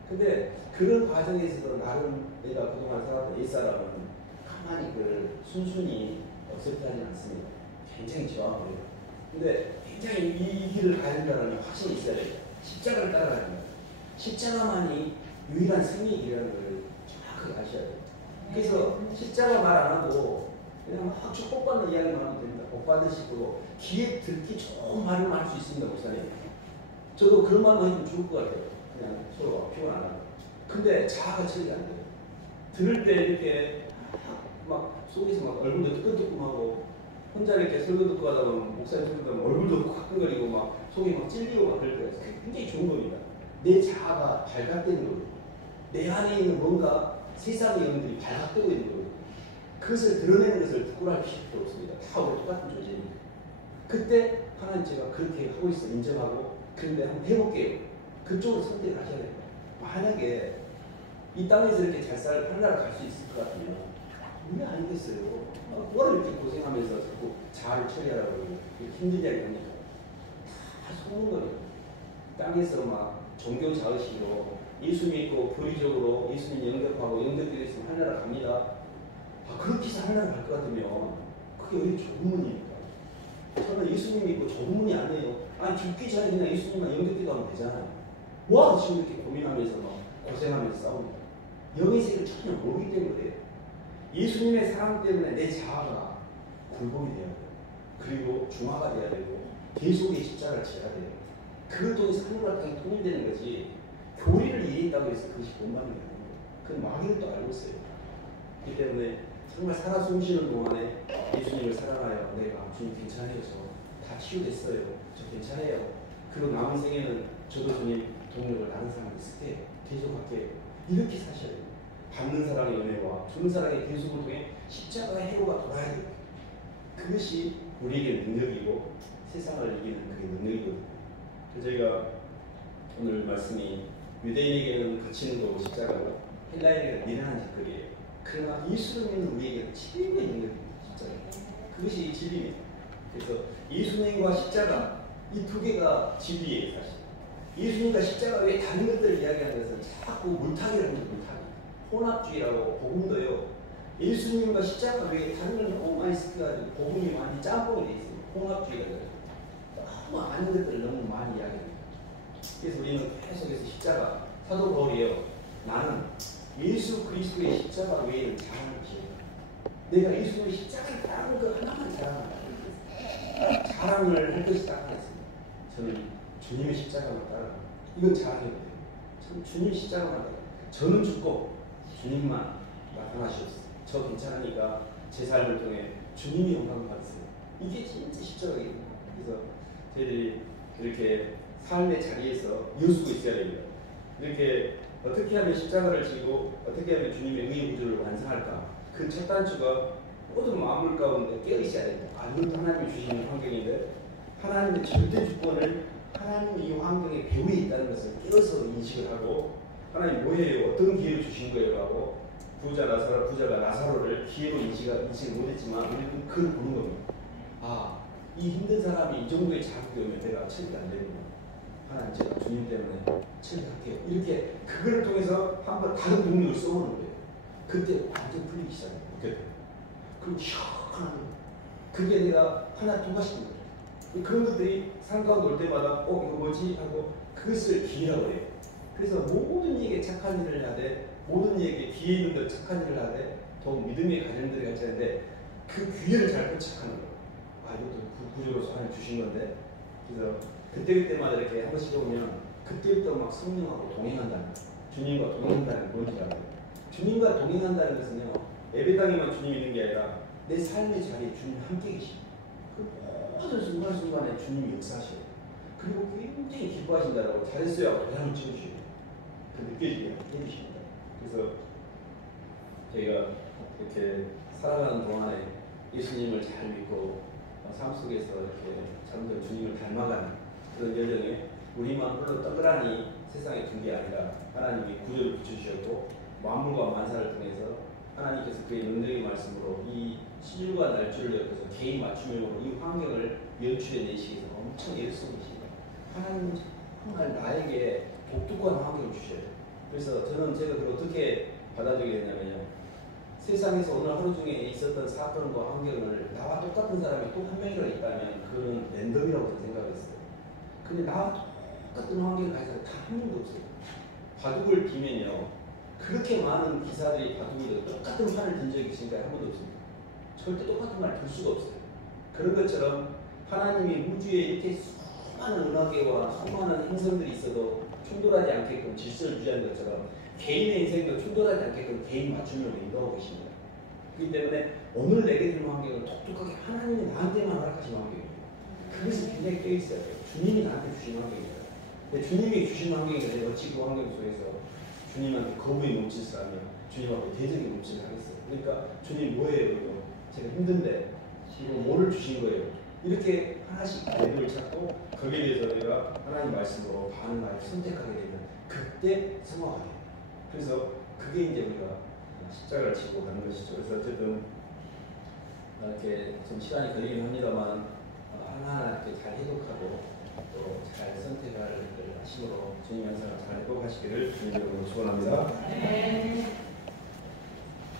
근데 그런 과정에 있어서 나름 내가 그동안 살았던 옛사람은 가만히 그걸 순순히 억셉트하지 않습니다. 굉장히 저항을 해요. 근데 굉장히 이 길을 가야 된다는 확신이 있어야 돼요. 십자가를 따라가는 거예요. 십자가만이 유일한 승리의 길이라는 걸 정확하게 아셔야 돼요. 그래서 십자가 말 안 하고 그냥 막 축복받는 이야기만 하면 됩니다. 복 받으시고 귀에 듣기 좋은 말을 할 수 있습니다. 목사님. 저도 그런 말만 해주면 좋을 것 같아요. 그냥 서로 피곤 안 하고. 근데 자아가 처리가 안 돼요. 들을 때 이렇게 막 속에서 막 얼굴도 뜨끔뜨끔하고 혼자 이렇게 설교 듣고 하다 보면 목사님 설교 듣고 얼굴도 화끈거리고 막 속이 막 찔리고 막 그럴 때가 굉장히 좋은 겁니다. 내 자아가 발각되는 거예요. 내 안에 있는 뭔가 세상의 영들이 발각되고 있는 거예요. 그것을 드러내는 것을 부끄러워할 필요도 없습니다. 다 우리 똑같은 존재입니다. 그때 하나님 제가 그렇게 하고 있어 인정하고 그런데 한번 해볼게요. 그쪽으로 선택을 하셔야 돼요. 만약에 이 땅에서 이렇게 잘 하늘나라 갈 수 있을 것 같으면 왜 아니겠어요? 뭐를 이렇게 고생하면서 자꾸 자아를 처리하라고 힘들게 하니까 다 속는 거예요. 땅에서 막 종교 자의식으로 예수 믿고 불의적으로 예수님 영접하고 영접되어 있으면 하늘나라 갑니다. 그렇게 해서 하늘나라 갈 것 같으면 그게 왜 좁은 문입니까? 저는 예수님 믿고 좁은 문이 아니에요. 아니 죽기 전에 그냥 예수님만 영접기도 하면 되잖아요. 뭐 지금 이렇게 고민하면서 막 고생하면서 싸웁니다. 영의 세계를 전혀 모르기 때문에 그래요. 예수님의 사랑 때문에 내 자아가 굴복이 돼야 돼요. 그리고 중화가 돼야 되고 계속 이 십자가를 지어야 돼요. 그걸 통해서 하늘과 땅이 통일되는 거지 교리를 이해했다고 해서 그것이 본받는 게 아니에요. 그건 마귀를 또 알고 있어요. 그렇기 때문에 정말 살아 숨쉬는 동안에 예수님을 사랑하여 내가 주님 괜찮아요. 저 다 치유됐어요. 저 괜찮아요. 그리고 남은 생에는 저도 주님 동력을 나는 사람이 있을 때 계속 할게요. 이렇게 사셔야 돼요. 받는 사랑의 은혜와 주는 사랑의 계속을 통해 십자가의 해로가 돌아야 돼요. 그것이 우리에게 능력이고 세상을 이기는 그게 능력이거든요. 그래서 저희가 오늘 말씀이 유대인에게는 거치는 거고 십자가고 헬라인에게는 미련한 짓거리예요. 그러나 예수를 믿는 우리에게는 진리의 능력입니다. 진짜 그것이 진리입니다. 그래서 예수님과 십자가 이 두 개가 진리예요. 사실 예수님과 십자가 외에 다른 것들을 이야기하는 것은 자꾸 물타기라는 거죠. 물타기 혼합주의라고 복음도요. 예수님과 십자가 외에 다른 걸 너무 많이 쓰여가지고 복음이 많이 짬뽕이 돼 있어요. 혼합주의가 돼요. 너무 아는 것들을 너무 많이 이야기합니다. 그래서 우리는 계속해서 십자가 사도 바울이에요. 나는 예수 그리스도의 십자가 외에는 자랑할 것이 없다. 내가 예수님의 십자가를 따르는 것 하나만 자랑한다. 자랑을 할 것이 딱 하나 있습니다. 저는 주님의 십자가만 따라갑니다. 이건 자랑해도 돼요. 저는 주님 십자가만 따라갑니다. 저는 죽고 주님만 나타나시옵소서. 저 괜찮으니까 제 삶을 통해 주님이 영광을 받으세요. 이게 진짜 십자가입니다. 그래서 저희들이 이렇게 삶의 자리에서 이어쓰고 있어야 됩니다. 이렇게 어떻게 하면 십자가를 지고 어떻게 하면 주님의 의의 구조를 완성할까? 그 첫 단추가 모든 마음을 가운데 깨어있어야 됩니다. 이것도 하나님이 주시는 환경인데 하나님의 절대 주권을 하나님이 이 환경에 배후에 있다는 것을 깨어서 인식을 하고 하나님 뭐예요? 어떤 기회를 주신 거예요? 하고 부자가 나사로를 기회로 인식을 못했지만 우리는 그걸 보는 겁니다. 이 힘든 사람이 이 정도의 자극이 오면 내가 처리가 안 되는구나. 하나님 제가 주님 때문에 처리할게요. 이렇게 그거를 통해서 한번 다른 동력을 써보는 거예요. 그때 완전 풀리기 시작해요. 그럼 시원하게 그게 내가 하나 통과시키는 거예요. 그런 것들이 삶 가운데 올 때마다 이거 뭐지? 하고 그것을 기회라고 해요. 그래서 모든 이에게 착한 일을 해야 돼. 모든 이에게 기회 있는 대로 착한 일을 해야 돼. 더욱 믿음의 가정들이 같이 하는데 그 기회를 잘 포착하는 거예요. 이것도 구조로서 하나님 주신 건데 그래서 그때마다 이렇게 한 번씩 해보면 그때부터 막 성령하고 동행한다는 거예요. 주님과 동행한다는 게 뭔지 알아요. 주님과 동행한다는 것은요 예배 당에만 주님이 있는 게 아니라 내 삶의 자리에 주님이 함께 계십니다. 그 모든 순간순간에 주님이 역사하셔요. 그리고 굉장히 기뻐하신다고 잘했어요. 도장을 찍으시고 그 느껴지게 해주십니다. 그래서 저희가 이렇게 살아가는 동안에 예수님을 잘 믿고 삶 속에서 이렇게 점점 주님을 닮아가는 그런 여정에 우리만 홀로 떡그라니 세상에 둔 게 아니라 하나님이 구조를 붙여주셨고 만물과 만사를 통해서 하나님께서 그의 능력의 말씀으로 이 시줄과 날줄을 옆에서 개인 맞춤형으로 이 환경을 연출해 내시기 위해서 엄청 애를 쓰고 계십니다. 하나님은 정말 나에게 독특한 환경을 주셔야 돼요. 그래서 저는 제가 그걸 어떻게 받아들이게 됐냐면요. 세상에서 오늘 하루 중에 있었던 사건과 환경을 나와 똑같은 사람이 또 한 명이라도 있다면 그거는 랜덤이라고 저는 생각했어요. 근데 나와 똑같은 환경을 가진 사람이 단 한 명도 없어요. 바둑을 비면요. 그렇게 많은 기사들이 바둑으로 똑같은 판을 든 적이 지금까지 한 번도 없습니다. 절대 똑같은 말을 들 수가 없어요. 그런 것처럼 하나님이 우주에 이렇게 수많은 은하계와 수많은 행성들이 있어도 충돌하지 않게끔 질서를 유지하는 것처럼 개인의 인생도 충돌하지 않게끔 개인 맞춤형으로 인도하고 계십니다. 그렇기 때문에 오늘 내게 주는 환경은 독특하게 하나님이 나한테만 허락하신 환경이에요. 그것이 굉장히 깨어있어야 돼요. 주님이 나한테 주신 환경이에요. 근데 주님이 주신 환경인데 어찌 그 환경 속에서 주님한테 거부의 몸짓을 하며 주님 앞에 대적의 몸짓을 하겠어요. 그러니까 주님 뭐예요? 이거 제가 힘든데 지금 뭐를 주신 거예요? 이렇게 하나씩 내용을 찾고 거기에 대해서 우리가 하나님 말씀으로 반응하여 선택하게 되면 그때 성화가 돼요. 그래서 그게 이제 우리가 십자가를 지고 가는 것이죠. 그래서 어쨌든 이렇게 좀 시간이 걸리긴 합니다만 하나하나 이렇게 잘 해독하고 또 잘 선택을 하심으로 주님 영상을 잘 회복하시기를 주님으로 축원합니다.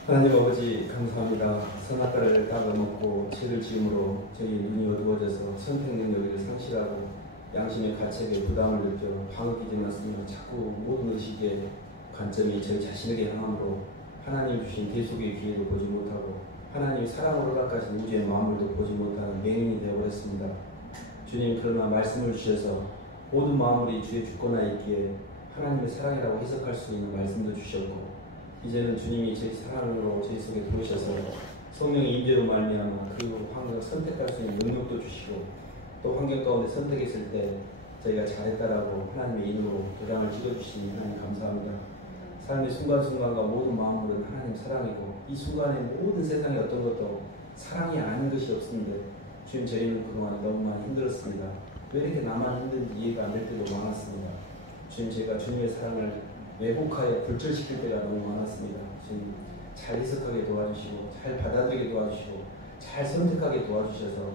하나님 아버지 감사합니다. 선악과를 따먹고 죄를 지음으로 저희 눈이 어두워져서 선택 능력을 상실하고 양심의 가책에 부담을 느껴 방긋이 되었으며 자꾸 모든 의식의 관점이 저희 자신에게 향함으로 하나님 주신 대속의 기회도 보지 못하고 하나님 사랑으로 깎아진 우주의 마음을도 보지 못하는 맹인이 되어버렸습니다. 주님 그러나 말씀을 주셔서 모든 마음으로 주의 주권하에 있기에 하나님의 사랑이라고 해석할 수 있는 말씀도 주셨고 이제는 주님이 저희 사랑으로 저희 속에 들어오셔서 성령의 임재로 말미암아 그 환경을 선택할 수 있는 능력도 주시고 또 환경 가운데 선택했을 때 저희가 잘했다라고 하나님의 이름으로 도장을 찍어주시니 하나님 감사합니다. 삶의 순간순간과 모든 마음으로는 하나님 사랑이고 이 순간에 모든 세상의 어떤 것도 사랑이 아닌 것이 없습니다. 주님 저희는 그동안 너무 많이 힘들었습니다. 왜 이렇게 나만 힘든지 이해가 안 될 때도 많았습니다. 주님 제가 주님의 사랑을 왜곡하여 불철시킬 때가 너무 많았습니다. 주님 잘 해석하게 도와주시고 잘 받아들이게 도와주시고 잘 선택하게 도와주셔서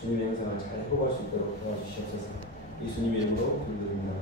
주님의 형상을 잘 회복할 수 있도록 도와주시옵소서. 예수님의 이름으로 기도드립니다.